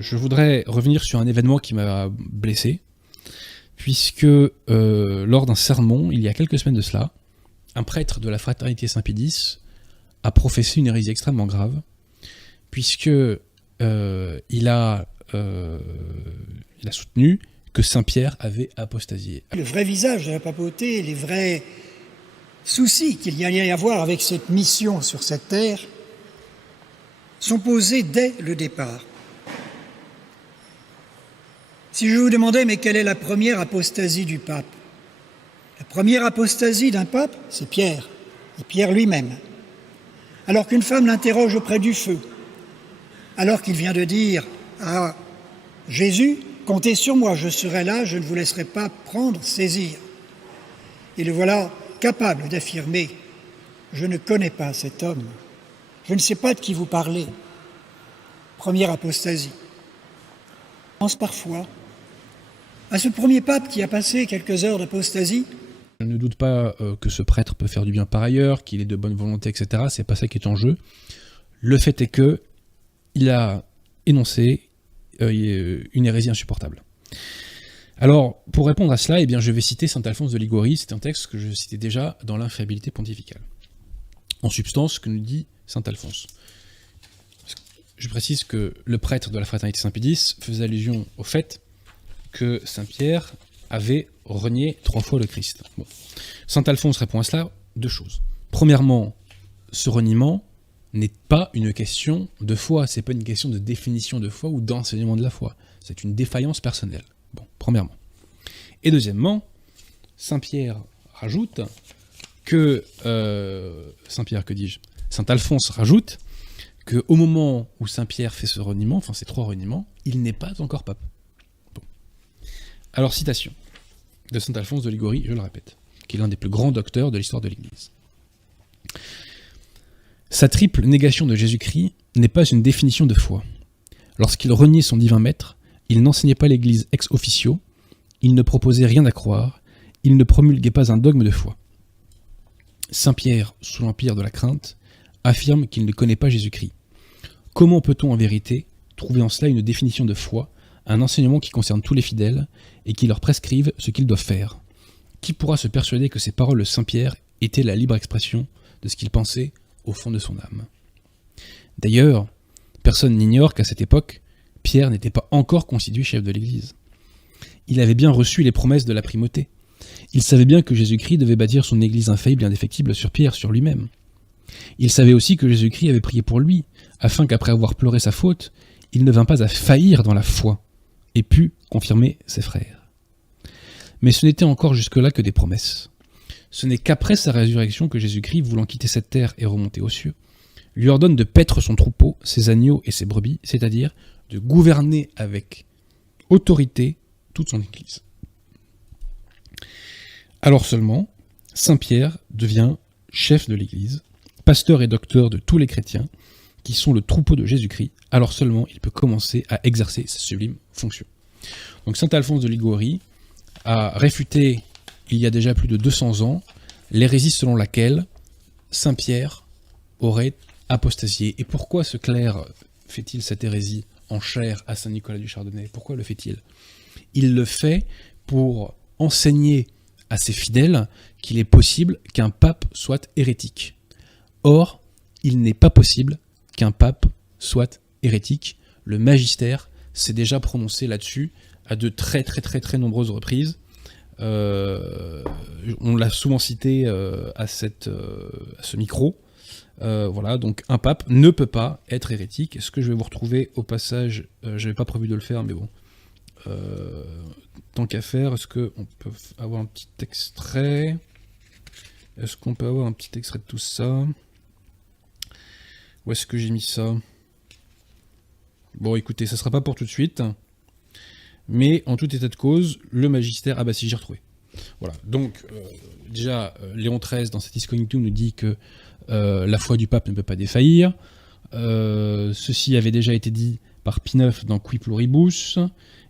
Je voudrais revenir sur un événement qui m'a blessé, puisque lors d'un sermon, il y a quelques semaines de cela, un prêtre de la fraternité Saint-Pédis a professé une hérésie extrêmement grave, puisque il a soutenu que Saint-Pierre avait apostasié. Le vrai visage de la papauté, les vrais soucis qu'il y allait y avoir avec cette mission sur cette terre sont posés dès le départ. Si je vous demandais, mais quelle est la première apostasie du pape? La première apostasie d'un pape, c'est Pierre, et Pierre lui-même. Alors qu'une femme l'interroge auprès du feu, alors qu'il vient de dire à Jésus, « Comptez sur moi, je serai là, je ne vous laisserai pas prendre, saisir. » Et le voilà capable d'affirmer, « Je ne connais pas cet homme, je ne sais pas de qui vous parlez. » Première apostasie. On pense parfois à ce premier pape qui a passé quelques heures d'apostasie. Je ne doute pas que ce prêtre peut faire du bien par ailleurs, qu'il est de bonne volonté, etc. C'est pas ça qui est en jeu. Le fait est que il a énoncé une hérésie insupportable. Alors, pour répondre à cela, eh bien, je vais citer saint Alphonse de Liguori. C'est un texte que je citais déjà dans l'infaillibilité pontificale. En substance, ce que nous dit saint Alphonse. Je précise que le prêtre de la fraternité Saint-Pédis faisait allusion au fait que Saint-Pierre avait renié 3 fois le Christ. Bon. Saint Alphonse répond à cela 2 choses. Premièrement, ce reniement n'est pas une question de foi, c'est pas une question de définition de foi ou d'enseignement de la foi. C'est une défaillance personnelle. Bon, premièrement. Et deuxièmement, Saint-Pierre rajoute que... Saint Alphonse rajoute qu'au moment où Saint-Pierre fait ce reniement, enfin ces 3 reniements, il n'est pas encore pape. Bon. Alors, citation de saint Alphonse de Liguori, je le répète, qui est l'un des plus grands docteurs de l'histoire de l'Église. Sa triple négation de Jésus-Christ n'est pas une définition de foi. Lorsqu'il reniait son divin maître, il n'enseignait pas l'Église ex officio, il ne proposait rien à croire, il ne promulguait pas un dogme de foi. Saint-Pierre, sous l'empire de la crainte, affirme qu'il ne connaît pas Jésus-Christ. Comment peut-on en vérité trouver en cela une définition de foi, un enseignement qui concerne tous les fidèles et qui leur prescrive ce qu'ils doivent faire? Qui pourra se persuader que ces paroles de Saint-Pierre étaient la libre expression de ce qu'il pensait au fond de son âme? D'ailleurs, personne n'ignore qu'à cette époque, Pierre n'était pas encore constitué chef de l'Église. Il avait bien reçu les promesses de la primauté. Il savait bien que Jésus-Christ devait bâtir son Église infaillible et indéfectible sur Pierre, sur lui-même. Il savait aussi que Jésus-Christ avait prié pour lui, afin qu'après avoir pleuré sa faute, il ne vînt pas à faillir dans la foi, et pût confirmer ses frères. Mais ce n'était encore jusque-là que des promesses. Ce n'est qu'après sa résurrection que Jésus-Christ, voulant quitter cette terre et remonter aux cieux, lui ordonne de paître son troupeau, ses agneaux et ses brebis, c'est-à-dire de gouverner avec autorité toute son Église. Alors seulement, Saint Pierre devient chef de l'Église, pasteur et docteur de tous les chrétiens, qui sont le troupeau de Jésus-Christ, alors seulement il peut commencer à exercer sa sublime fonction. Donc saint Alphonse de Liguori a réfuté, il y a déjà plus de 200 ans, l'hérésie selon laquelle Saint Pierre aurait apostasié. Et pourquoi ce clerc fait-il cette hérésie en chair à Saint Nicolas du Chardonnay? Pourquoi le fait-il? Il le fait pour enseigner à ses fidèles qu'il est possible qu'un pape soit hérétique. Or, il n'est pas possible qu'un pape soit hérétique. Le magistère s'est déjà prononcé là-dessus à de très nombreuses reprises. On l'a souvent cité à ce micro. Voilà, donc un pape ne peut pas être hérétique. Est-ce que je vais vous retrouver au passage, j'avais pas prévu de le faire, mais bon. Tant qu'à faire, est-ce qu'on peut avoir un petit extrait? Est-ce qu'on peut avoir un petit extrait de tout ça? Où est-ce que j'ai mis ça? Bon, écoutez, ça sera pas pour tout de suite. Mais en tout état de cause, le magistère... Ah bah si, j'ai retrouvé. Voilà, donc déjà, Léon XIII, dans Satis Cognitum, nous dit que la foi du pape ne peut pas défaillir. Ceci avait déjà été dit par Pie IX dans Qui Pluribus,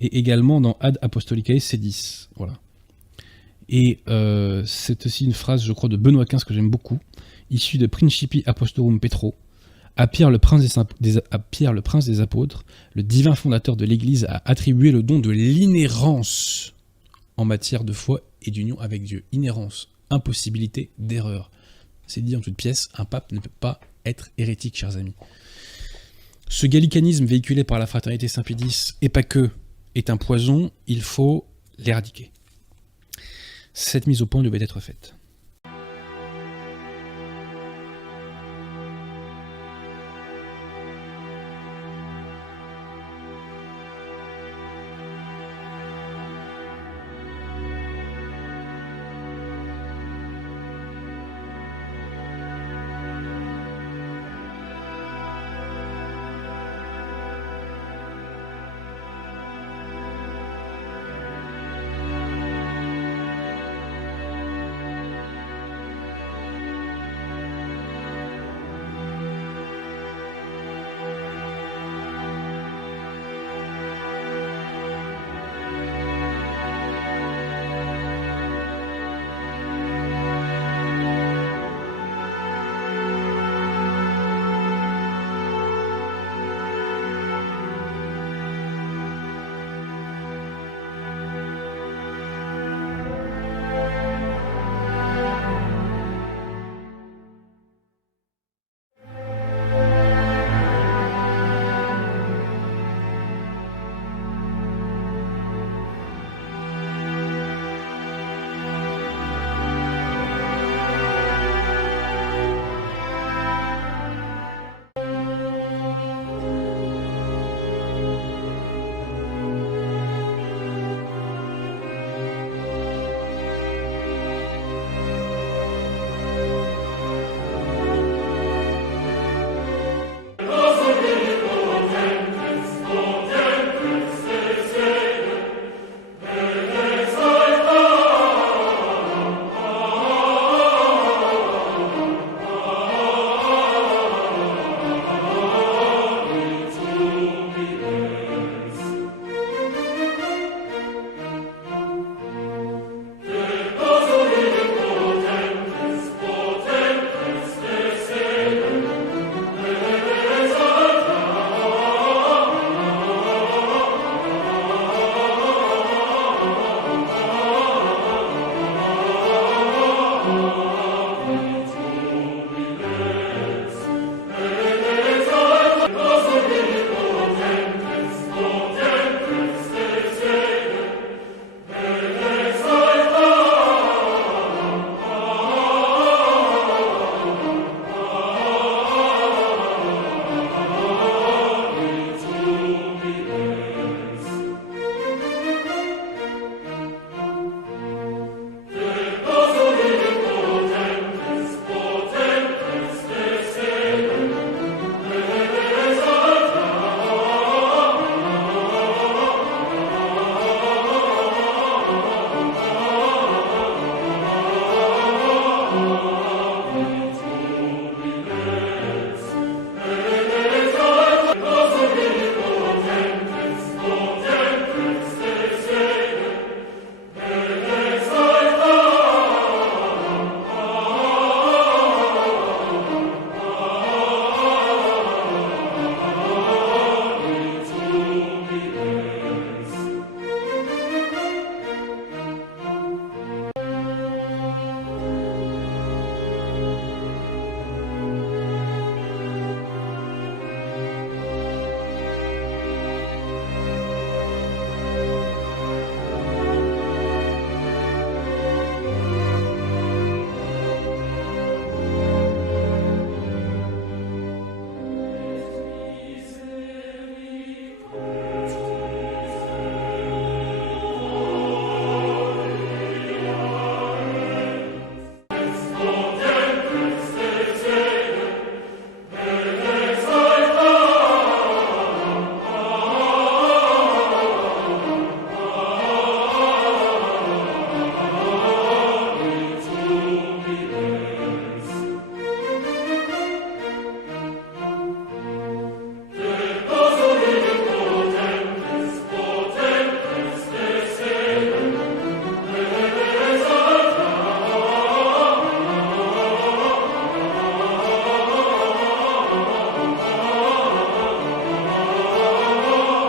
et également dans Ad Apostolicae Sedis. Voilà. Et c'est aussi une phrase, je crois, de Benoît XV que j'aime beaucoup, issue de Principi Apostolorum Petro. À Pierre, le prince des apôtres, le divin fondateur de l'Église a attribué le don de l'inhérence en matière de foi et d'union avec Dieu. Inhérence, impossibilité d'erreur. C'est dit en toute pièce, un pape ne peut pas être hérétique, chers amis. Ce gallicanisme véhiculé par la fraternité Saint-Pédis, et pas que, est un poison, il faut l'éradiquer. Cette mise au point devait être faite.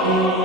Amen.